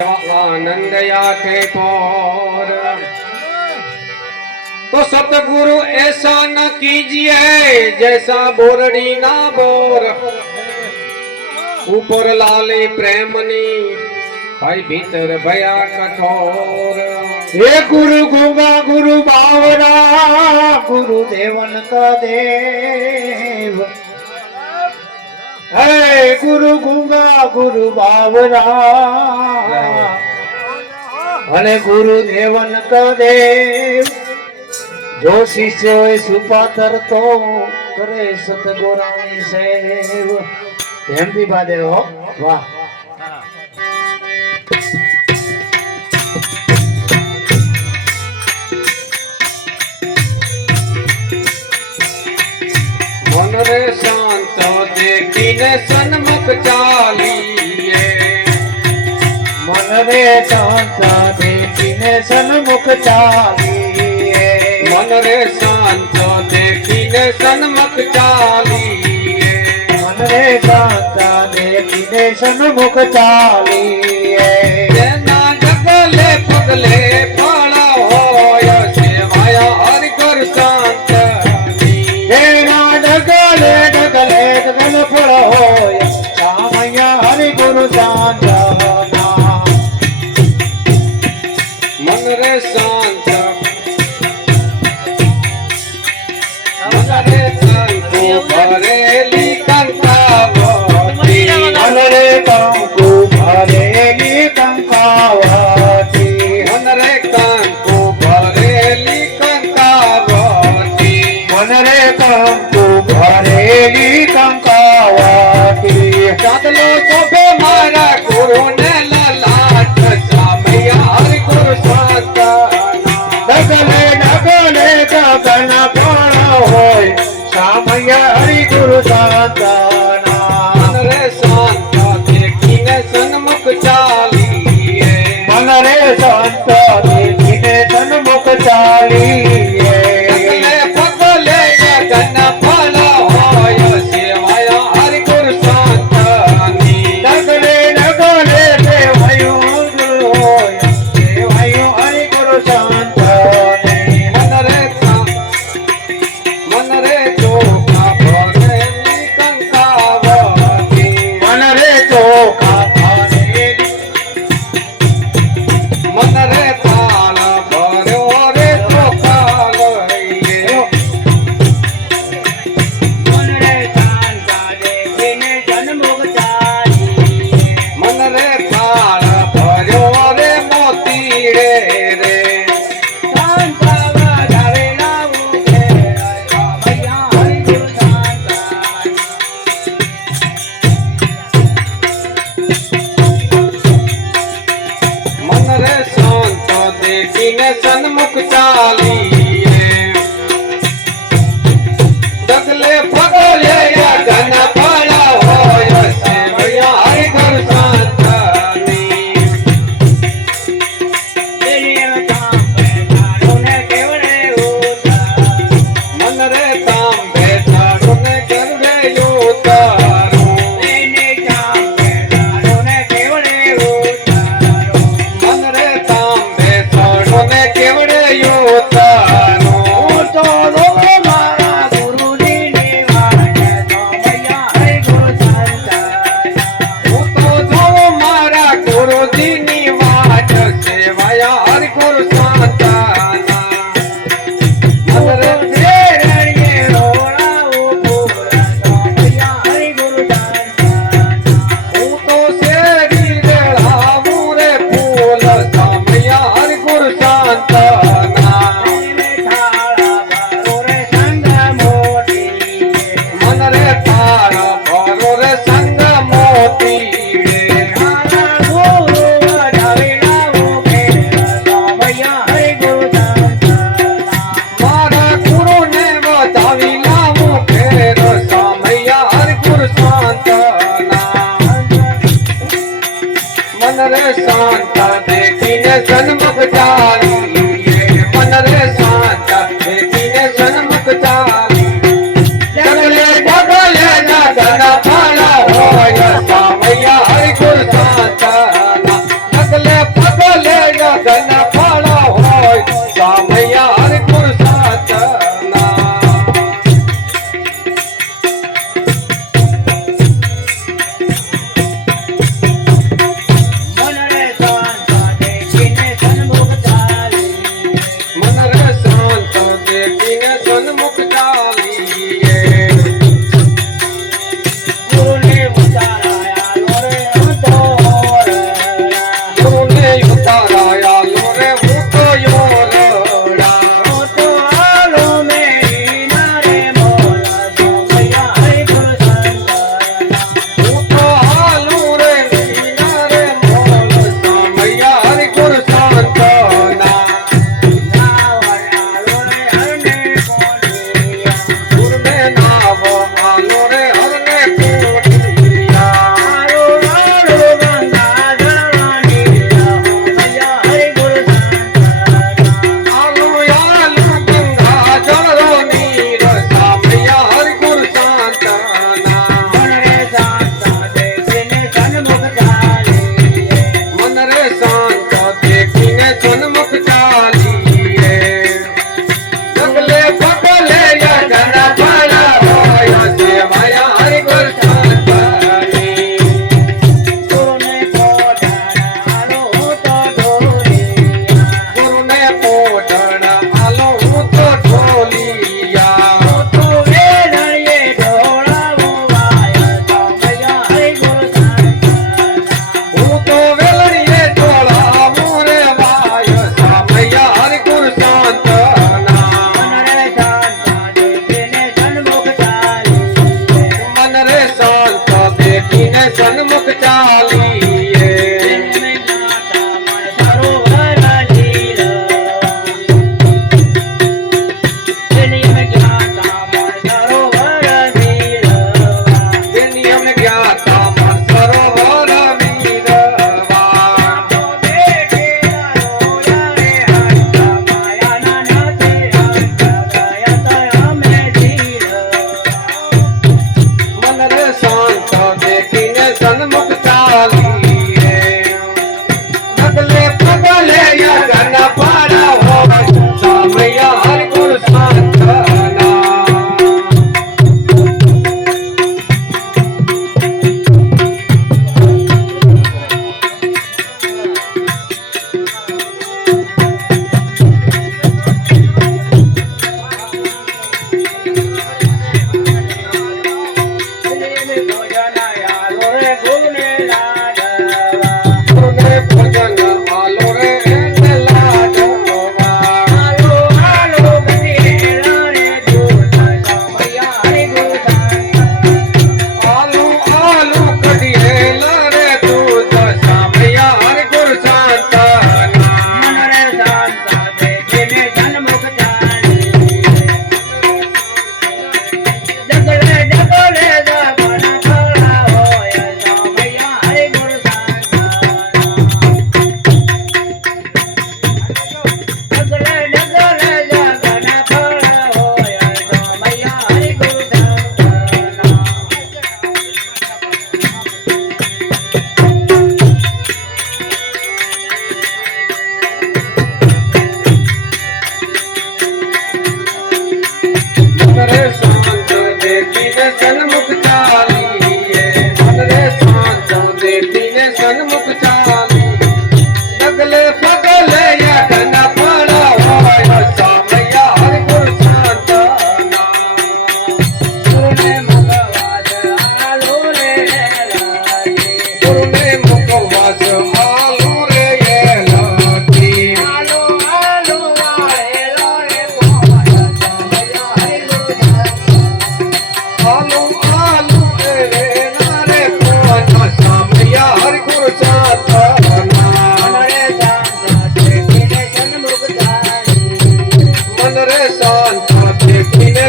आनंद आखे पोर। तो सतगुरु ऐसा न कीजिए जैसा बोरड़ी ना बोर। ऊपर लाली प्रेमनी भाई भीतर भया कठोर। हे गुरु गुंगा गुरु बावरा गुरु देवन का देव। हे गुरु गुंगा गुरु बावरा अने गुरु देवन का देव। जो शिष्य होय सुपातर तो करे सतगुरानी सेव। एम भी बादे हो वाह। मन रे शांत देखीने सन्मुख चालिए। मन रे शांत देखीने सन्मुख चालिए। मन रे शांत देखीने सन्मुख चालिए। मन रे शांत देखीने सन्मुख चालिए। तेना डगले पगले पड़ा होय सेवाया हरि गुरु शांत। तेना डगले डगले डगल पड़ा होय सामया हरि गुरु शांत। मन रे शांत मन रे शांत भरेली कंकावती। मन रे कंकु भरेली कंकावती। मन रे कंकु भरेली कंकावती। मन रे कंकु भरेली कंकावती। चादलो शोभे मारा गुरु ने ललाट सामया हरि गुरु शांत। डगले डगले गगन पण होय सामया हरि गुरु शांत। मन रे शांत देखीने सन्मुख चालिए। मन रे शांत देखीने सन्मुख चालिए। डगले पगले गगन फल होय सेवाया हरि गुरु शांत। डगले डगले देवयो गुरु होय देवयो हरि गुरु शांत। मन रे चोखा भरेली कंकावती। मन रे चोखा भरेली। मन रे थाल भर्यो रे चोखा लइए। मन रे शांत देखीने सन्मुख चालिए। मन रे थाल भर्यो रे मोती रे। शांत बजावे लाऊ भैया हरि गुरु शांत। मन रे शांत देखीने सन्मुख चालिए। डगले पगले गगन फल होय सेवया हरि गुरु शांत। मन रे तांबे थारुने करवे उतारू। मन रे तांबे थारुने केवड़े उतारू। હું તો જોઉં મારા ગુરુજીની વાટ સેવાયા હરિ ગુરુ શાંતાના. મન રે હું તો શેરી રેળાવું રે ફૂલ સામયા હરિ ગુરુ શાંતાના. મન રે તારા ભરો રે સંગ મોતી રે. મારા ગુરુને વધાવી લાવું ફેર સામયા હરિ ગુરુ શાંતાના. मन रे शांत देखीने सन्मुख चालिए। मन रे शांत देखीने सन्मुख चालिए। डगले डगले गगन फल होय सामया हरि गुरु शांत। डगले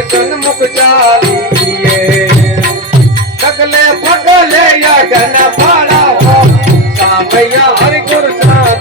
સન્મુખ ચાલીએ ડગલે પગલે યજ્ઞ ફળાવો સામૈયા હરિ ગુરુ શાંત